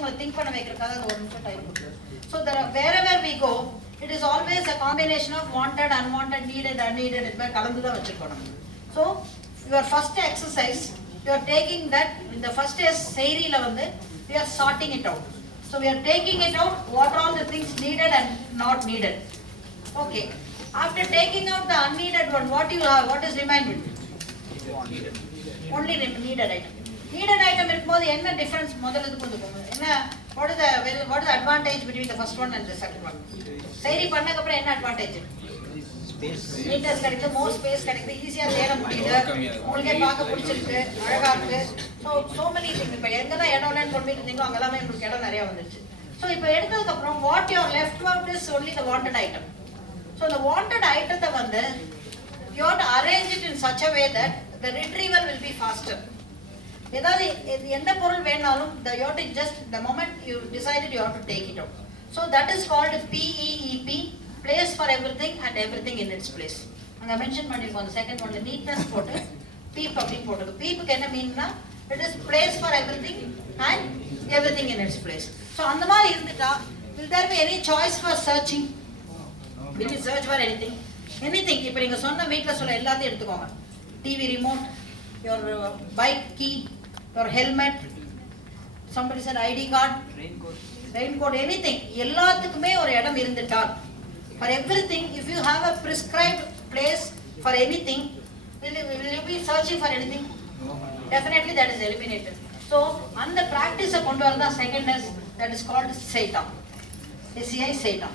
உங்களை திங்க் பண்ண வைக்கிறதுக்காக அந்த ஒரு நிமிஷம் டைம் கொடுக்குது. So wherever we go, it is always a combination of wanted, unwanted, needed, unneeded. இது மாதிரி கலந்து தான் வச்சிருக்கோம் நம்ம. So your first exercise, you are taking that in the first செயரியில வந்து we are sorting it out. So we are taking it out, what are all the things needed and not needed. Okay. After taking out the unneeded one, what is remained? Only needed item. Needed item இருக்கும்போது என்ன difference முதல்ல இது கொண்டு போங்க. என்ன what is the advantage between the first one and the second one? செயரி பண்ணதுக்கு அப்புறம் என்ன அட்வான்டேஜ்? நீட்னஸ் கிடைக்குது, மோர் ஸ்பேஸ் கிடைக்குது, ஈஸியா தேட முடியுது, உங்களுக்கே பார்க்க பிடிச்சிருக்கு, அழகா இருக்கு. so many things. இப்போ எங்கதான் இடம் இல்லைன்னு கொண்டு இருந்தீங்களோ அங்கெல்லாமே உங்களுக்கு இடம் நிறைய வந்துருச்சு. ஸோ இப்போ எடுத்ததுக்கு அப்புறம் what you left out is only the wanted item. So the wanted item வந்து you have to arrange it in such a way that the retrieval will be faster. ஏதாவது எந்த பொருள் வேணாலும் you have to just the moment you decided you have to take it out. So that is called PEEP, place for everything and everything in its place. அங்க mention பண்ணிருக்கோம் அந்த second ஒன்ல neatness போட்டு PEEP அப்படி போட்டு PEEPக்கு என்ன மீன்னா it is place for everything and everything in its place. So அந்த மாதிரி இருந்துட்டா will there be any choice for searching? Will you search for anything? இப்போ நீங்க சொன்ன வீட்டில் சொல்ல எல்லாத்தையும் எடுத்துக்கோங்க. TV remote, your bike key, your helmet, somebody said ID card, raincoat, anything. எல்லாத்துக்குமே ஒரு இடம் இருந்துட்டால், for everything, if you have a prescribed place for anything, will you be searching for anything? Definitely that is eliminated. So அந்த practice கொண்டு வரதான் second is that is called SEITA. SEI SEITA.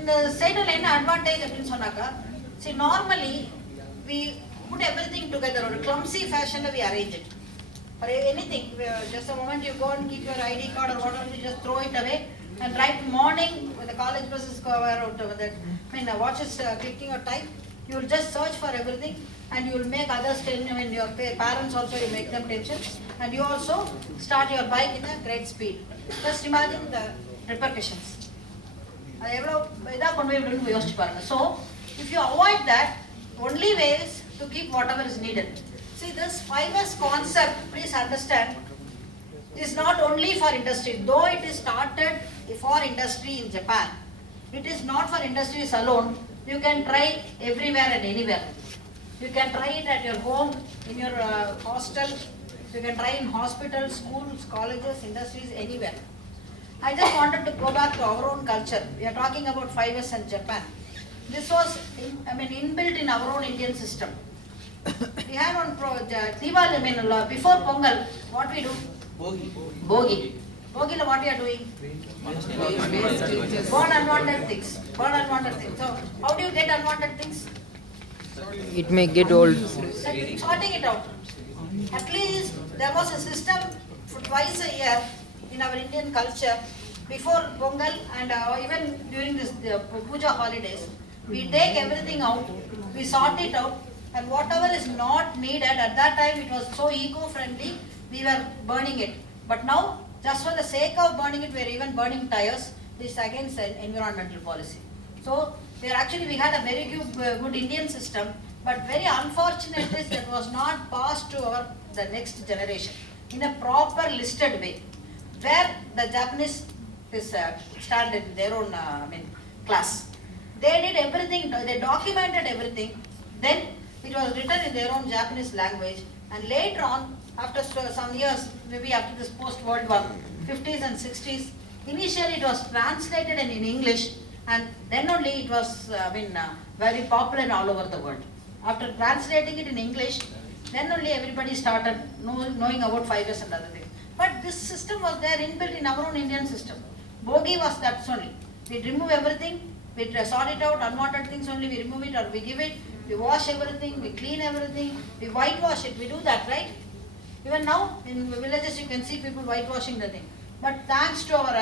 இந்த சைடுல என்ன advantage அப்படின்னு சொன்னாக்கா, see normally we put everything together or clumsy fashion we arrange it for anything. Just a moment you go and keep your ID card or whatever, you just throw it away and right morning when the college buses go out that watch is clicking or type, you will just search for everything and you will make others tell you, when your parents also you make them tension and you also start your bike in a great speed. Just imagine the repercussions. அது எவ்வளோ இதாக கொண்டு போய் விடுன்னு யோசிச்சு பாருங்க. So if you avoid that, only ways to keep whatever is needed. See this 5S concept, please understand, is not only for industry. Though it is started for industry in Japan, it is not for industries alone. You can try everywhere and anywhere. You can try it at your home, in your hostel. You can try in hospitals, schools, colleges, industries, anywhere. I just wanted to go back to our own culture. We are talking about 5S and Japan. This was, inbuilt in our own Indian system. We had on Diwali, before Pongal, what we do? Bogi. Bogi, what we are doing? Burn unwanted things. So, how do you get unwanted things? It may get old. Sorting it out. At least there was a system for twice a year in our Indian culture, before Pongal and even during the Puja holidays, we take everything out, we sort it out, and whatever is not needed, at that time it was so eco-friendly, we were burning it. But now, just for the sake of burning it, we are even burning tires. This is against environmental policy. So, we had a very good Indian system, but very unfortunate is that was not passed to the next generation in a proper listed way, where the Japanese is stand in their own class. They did everything, they documented everything, then it was written in their own Japanese language, and later on, after some years, maybe after this post-World War, 50s and 60s, initially it was translated in English, and then only it was very popular all over the world. After translating it in English, then only everybody started knowing about 5S and other things. But this system was there inbuilt in our own Indian system. Bogi was that only. We remove everything, we sort it out, unwanted things only we remove it or we give it, we wash everything, we clean everything, we whitewash it, we do that, right? Even now in villages you can see people whitewashing the thing. But thanks to our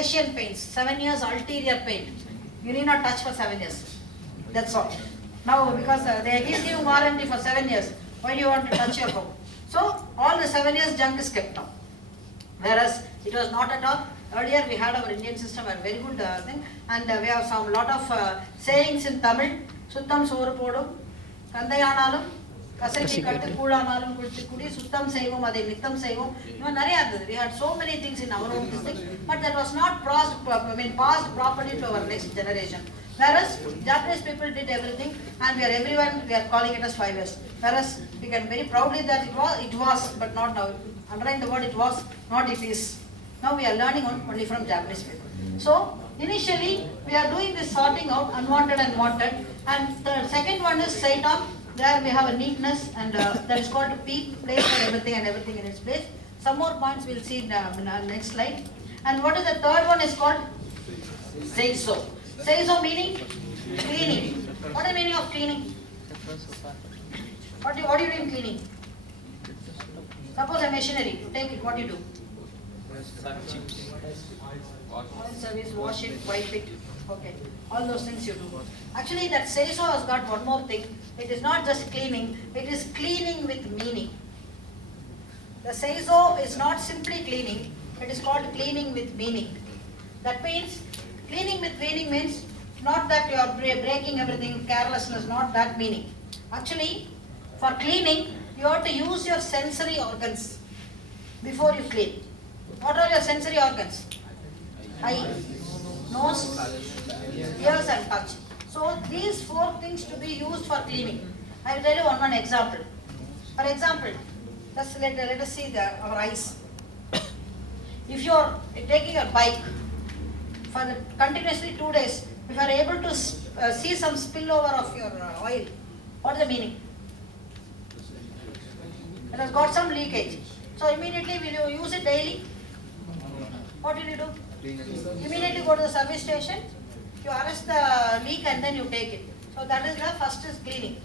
Asian paints, 7 years ulterior paint, you need not touch for 7 years. That's all. Now because they give you warranty for 7 years, why do you want to touch your home? So all the 7 years junk is kept now. Whereas it was not at all. Earlier we had our Indian system, a very good thing, and we have some lot of sayings in Tamil. Suttam soru podum, kandayanalum, கசக்கி கட்டு கூழானாலும் குடிச்சு குடி சுத்தம் செய்வோம் அதை நித்தம் செய்வோம் இன்னும் நிறைய இருந்தது. We had so many things in our own district, but that was not passed properly to our next generation. Whereas Japanese people did everything, and we are calling it as 5 years. Whereas we can very proudly that it was, but not now. Underline the word it was, not it is. Now we are learning only from Japanese people. So initially we are doing this sorting out unwanted and wanted, and the second one is Saiton. There we have a neatness, and that is called peak, place for everything and everything in its place. Some more points we'll see in our next slide. And what is the third one is called Seiso. Seiso meaning cleaning. What is the meaning of cleaning? What do you do in cleaning? Suppose a machinery, you take it, what do you do? Oil service, wash it, wipe it. Okay, all those things you do. Actually, that Seiso has got one more thing. It is not just cleaning, it is cleaning with meaning. The Seiso is not simply cleaning, it is called cleaning with meaning. That means, cleaning with meaning means not that you are breaking everything, carelessness, not that meaning. Actually, for cleaning, you have to use your sensory organs before you clean. What are your sensory organs? Eye, nose, ears and touch. So these 4 things to be used for cleaning. I will tell you one example. For example, let us see our eyes. If you are taking a bike for continuously 2 days, if you are able to see some spillover of your oil, what is the meaning? It has got some leakage. So immediately will you use it daily? What will you do? Immediately go to the service station, you arrest the leak and then you take it. So that is the first is cleaning.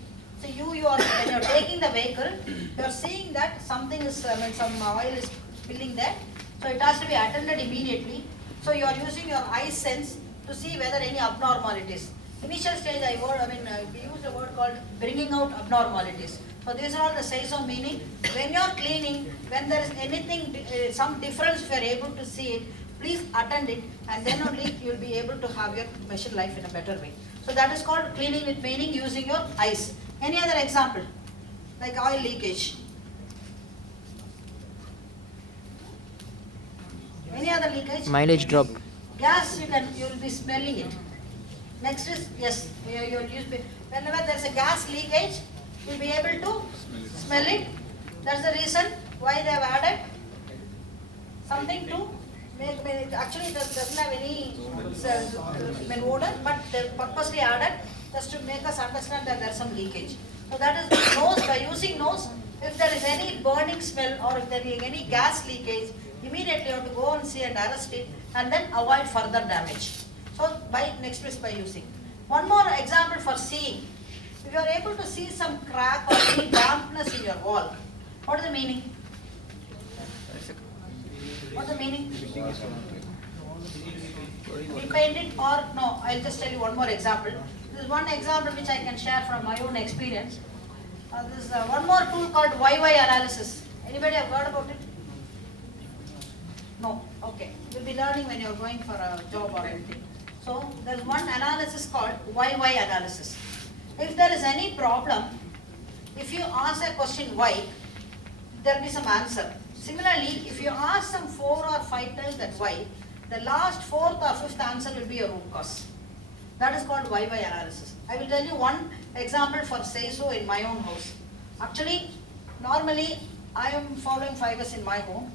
So when you are taking the vehicle, you are seeing that something is, some oil is spilling there. So it has to be attended immediately. So you are using your eye sense to see whether any abnormalities. Initial stage we use a word called bringing out abnormalities. So these are all the Seiso meaning. When you are cleaning, when there is anything, some difference, if you are able to see it, please attend it, and then only you will be able to have your machine life in a better way. So that is called cleaning with meaning using your eyes. Any other example? Like oil leakage. Any other leakage? Mileage drop. Gas, you will be smelling it. Next is, yes, you will use, whenever there is a gas leakage, you will be able to smell it. That's the reason why they have added something to make it. Actually it doesn't have any odor, but they purposely added just to make us understand that there is some leakage. So that is nose. By using nose, if there is any burning smell or if there is any gas leakage, immediately you have to go and see and arrest it, and then avoid further damage. So next is by using. One more example for seeing. If you are able to see some crack or any dampness in your wall, what is the meaning? What is the meaning? Repaint it or no? I'll just tell you one more example. This is one example which I can share from my own experience. This is one more tool called YY analysis. Anybody have heard about it? No? Okay. You'll be learning when you're going for a job or anything. So there's one analysis called YY analysis. If there is any problem, if you ask a question why, there will be some answer. Similarly, if you ask some 4 or 5 times that why, the last 4th or 5th answer will be a root cause. That is called YY analysis. I will tell you one example for Seiso in my own house. Actually, normally I am following 5 years in my home.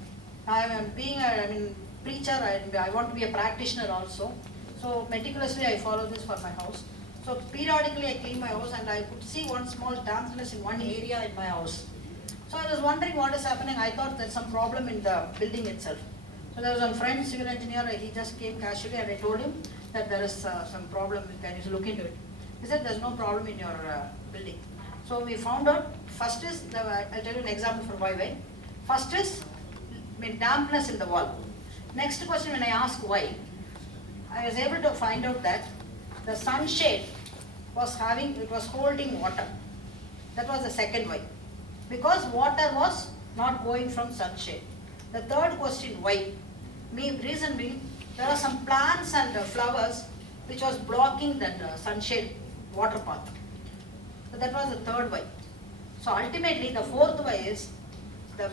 I am being a preacher, I want to be a practitioner also. So meticulously I follow this for my house. So periodically I clean my house, and I could see one small dampness in one area in my house. So I was wondering what is happening. I thought there's some problem in the building itself. So there was a friend, civil engineer, he just came casually and I told him that there is some problem, can you look into it? He said there's no problem in your building. So we found out, first is, I'll tell you an example for YY. First is dampness in the wall. Next question, when I asked why, I was able to find out that the sunshade was holding water. That was the second why. Because water was not going from sunshade. The third question, why? Reason being, there are some plants and flowers which was blocking that sunshade water path. So that was the third why. So So ultimately, the fourth why is the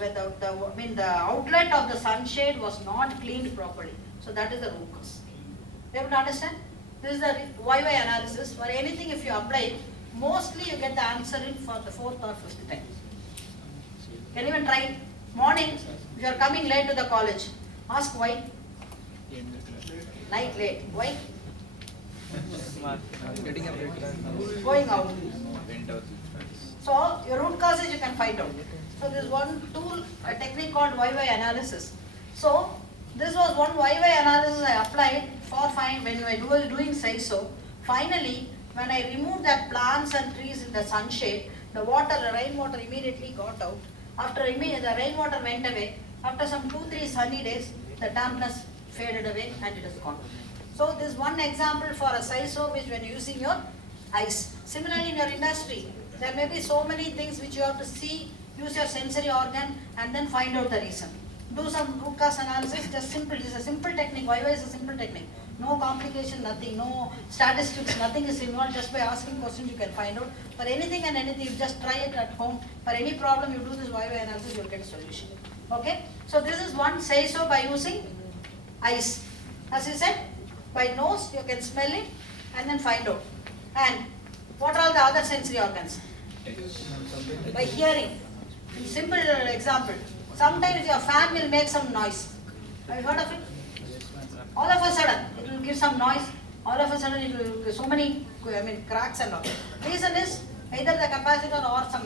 outlet of the sunshade was not cleaned properly. So that is the root cause. You have to understand? This is the why analysis. For anything, if you apply it, mostly you get the answer in for the fourth or fifth time. You can even try it. Morning, if you are coming late to the college, ask why. Night late. Why? Going out. So your root causes you can find out. So there is one tool, a technique called YY analysis. So this was one YY analysis I applied for when I was doing SISO. Finally, when I removed that plants and trees in the sunshade, the rainwater immediately got out. After the rainwater went away, after some 2-3 sunny days, the dampness faded away and it is gone. So this is one example for a SISO which when using your eyes. Similarly in your industry, there may be so many things which you have to see, use your sensory organ and then find out the reason. Do some root cause analysis, just simple, it's a simple technique. YY is a simple technique. No complication, nothing, no statistics, nothing is involved. Just by asking questions you can find out. For anything and anything, you just try it at home. For any problem you do this YY analysis, you will get a solution. Okay? So this is one SISO by using eyes. As you said, by nose you can smell it and then find out. And what are all the other sensory organs? By hearing. Simple example. Sometimes your fan will make some noise. Have you heard of it? All of a sudden, it will give some noise. All of a sudden, it will give so many cracks and all. Reason is either the capacitor or some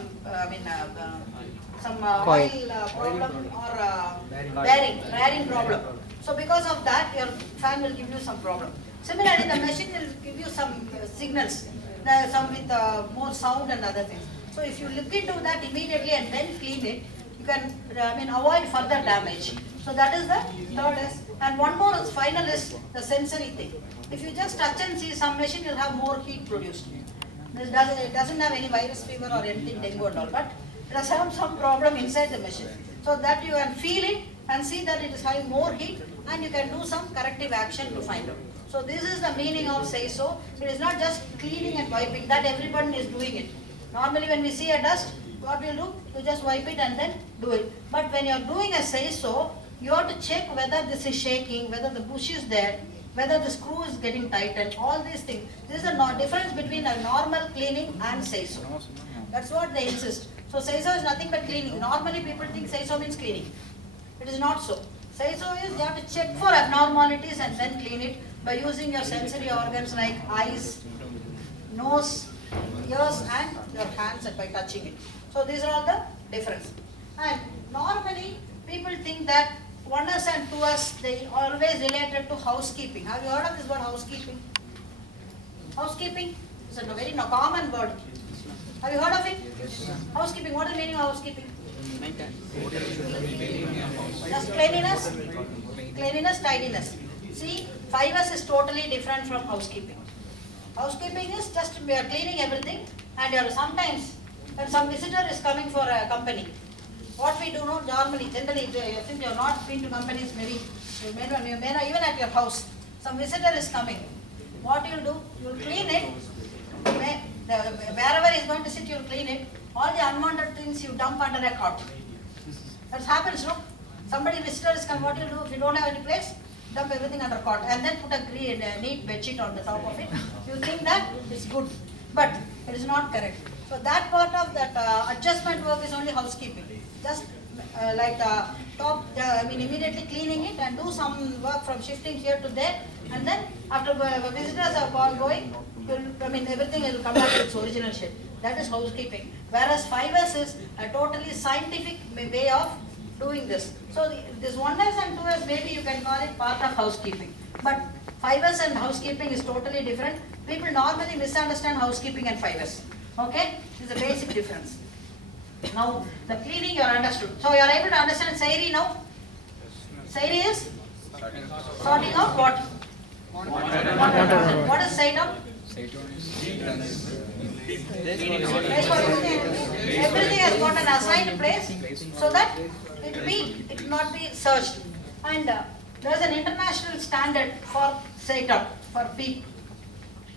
oil problem or bearing problem. So because of that, your fan will give you some problem. Similarly, the machine will give you some signals, some with more sound and other things. So if you look into that immediately and then clean it, you can avoid further damage. So that is the third is. And one more is final is the sensory thing. If you just touch and see some machine, you'll have more heat produced. It doesn't have any virus fever or anything, dengue and all, but it has some problem inside the machine. So that you can feel it and see that it is having more heat and you can do some corrective action to find out. So this is the meaning of SISO. It is not just cleaning and wiping, that everyone is doing it. Normally when we see a dust, what we'll do? You just wipe it and then do it. But when you're doing a SISO, you have to check whether this is shaking, whether the bush is there, whether the screw is getting tightened, all these things. This is a difference between a normal cleaning and SISO. That's what they insist. So SISO is nothing but cleaning. Normally people think SISO means cleaning. It is not so. SISO is you have to check for abnormalities and then clean it by using your sensory organs like eyes, nose, ears and your hands and by touching it. So these are all the difference. And normally people think that 1S and 2S, they always related to housekeeping. Have you heard of this word housekeeping? Housekeeping is a very common word. Have you heard of it? Yes. Housekeeping, what is the meaning of housekeeping? Just cleanliness? Cleanliness, tidiness. See, 5S is totally different from housekeeping. Housekeeping is just we are cleaning everything and sometimes when some visitor is coming for a company, what we do normally, generally, since you have not been to companies, maybe you may not, even at your house, some visitor is coming. What you will do, you will clean it, wherever he is going to sit, you will clean it. All the unwanted things you dump under a cot. That happens, no? Somebody visitor is coming, what you will do, if you don't have any place, dump everything under cot and then put a neat bed sheet on the top of it. You think that it's good, but it is not correct. So that part of that adjustment work is only housekeeping. Just immediately cleaning it and do some work from shifting here to there, and then after visitors are going, everything will come back to its original shape. That is housekeeping. Whereas 5S is a totally scientific way of doing this. So this 1S and 2S, maybe you can call it part of housekeeping. But 5S and housekeeping is totally different. People normally misunderstand housekeeping and 5S. Okay? This is a basic difference. Now, the cleaning you are understood. So you are able to understand Sairi now? Sairi is? Sorting out what? What is site out? Everything has got an assigned place so that it will not be searched. And there is an international standard for SATUP, for PEEP.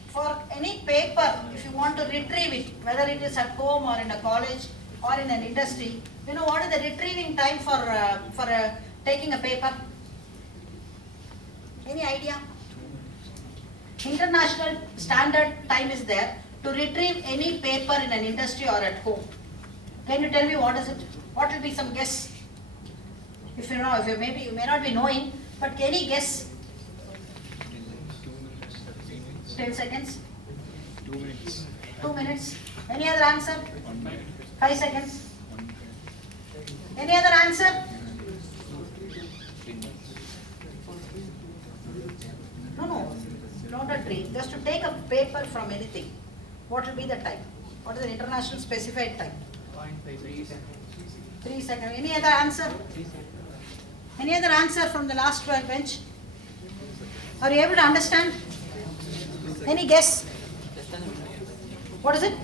For any paper, if you want to retrieve it, whether it is at home or in a college, or in an industry, you know what is the retrieving time for taking a paper? Any idea? International standard time is there to retrieve any paper in an industry or at home. Can you tell me what is it? What will be some guess? If you know, you may not be knowing, but any guess? 10 seconds? 2 minutes. 2 minutes? Any other answer? 1 minute. 5 seconds? Any other answer? No, not a tree. Just to take a paper from anything. What will be the time? What is the international specified time? 3 seconds. Any other answer? Any other answer from the last 12 bench? Are you able to understand? Any guess? What is it?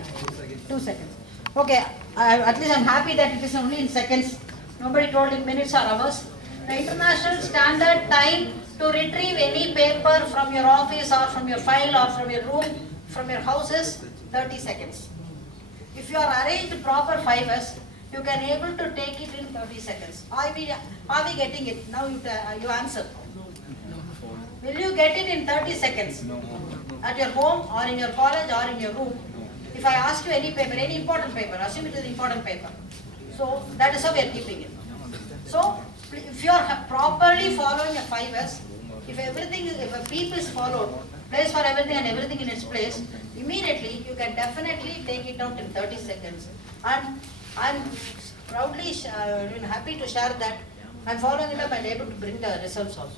2 seconds. Okay, at least I'm happy that it is only in seconds. Nobody told in minutes or hours. The international standard time to retrieve any paper from your office or from your file or from your room, from your house is 30 seconds. If you are arranged proper fibers, you can able to take it in 30 seconds. Are we getting it? Now you answer. Will you get it in 30 seconds? No. At your home or in your college or in your room? If I ask you any paper, any important paper, assume it is important paper. So that is how we are keeping it. So if you are properly following the 5S, if a peep is followed, place for everything and everything in its place, immediately you can definitely take it out in 30 seconds. And I'm proudly happy to share that I'm following it up and able to bring the results also.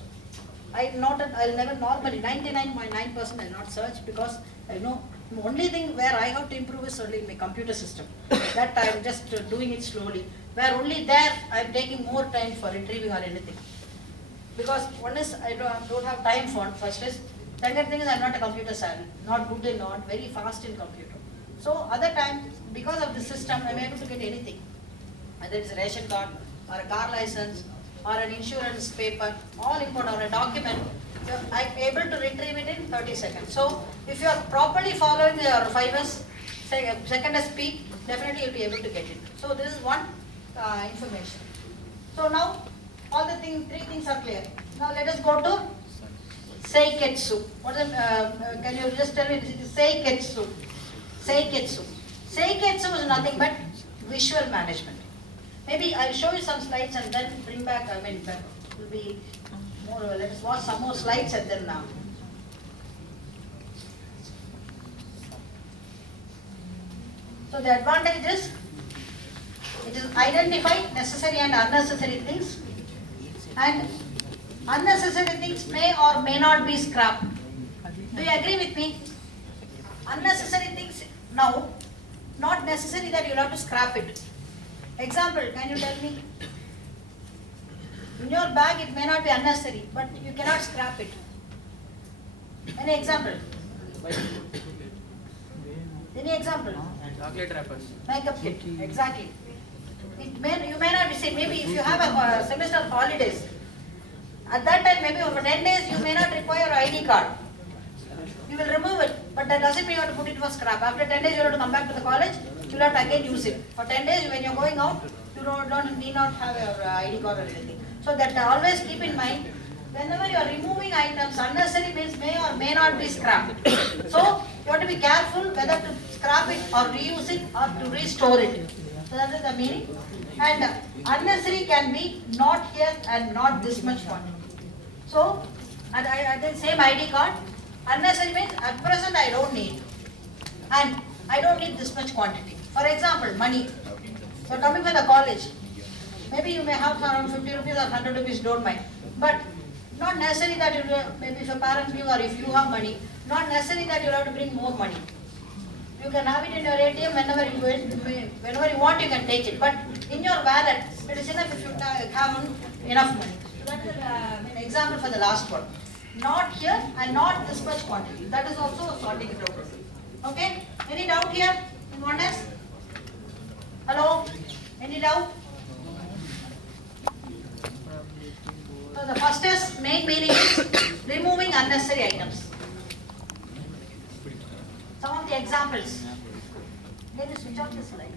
I'll never normally, 99.9% I'll not search because I know the only thing where I have to improve is only in my computer system. That I'm just doing it slowly. Where only there I'm taking more time for retrieving or anything. Because one is I don't have time for first is. Second thing is I'm not a computer savvy, not good in not very fast in computer. So other times because of the system I'm able to get anything. Whether it's a ration card or a car license or an insurance paper, all important, or a document, I'm able to retrieve it in 30 seconds. So if you are properly following your 5S, second speed, definitely you'll be able to get it. So this is one information. So now all the three things are clear. Now let us go to Seiketsu. What is, can you just tell me this is Seiketsu? Seiketsu. Seiketsu is nothing but visual management. Maybe I'll show you some slides and then bring back, it will be more, let us watch some more slides and then now. So the advantage is, it is identify necessary and unnecessary things, and unnecessary things may or may not be scrapped. Do you agree with me? Unnecessary things, now, not necessary that you'll have to scrap it. Example, can you tell me? In your bag it may not be unnecessary, but you cannot scrap it. Any example? Any example? Chocolate wrappers. Makeup kit, exactly. You may not be saying, maybe if you have a semester holidays, at that time maybe over 10 days you may not require an ID card. You will remove it, but that doesn't mean you have to put it for scrap. After 10 days you have to come back to the college, you will have to again use it. For 10 days when you are going out, you need not have your ID card or anything. So that always keep in mind, whenever you are removing items, unnecessary means may or may not be scrapped. So you have to be careful whether to scrap it or reuse it or to restore it. So that is the meaning. And unnecessary can be not here and not this much quantity. So at the same ID card, unnecessary means at present I don't need, and I don't need this much quantity. For example, money. So coming from the college, maybe you may have around 50 rupees or 100 rupees, don't mind. But not necessary that you, maybe if your parents give or if you have money, not necessary that you have to bring more money. You can have it in your ATM whenever you want, you can take it. But in your wallet, it is enough if you have enough money. So that is an example for the last one. Not here and not this much quantity. That is also sorting it out. Okay? Any doubt here? Anyone else? Hello? Any doubt? So the first is main meaning is removing unnecessary items. Some of the examples. Can you switch off the slide?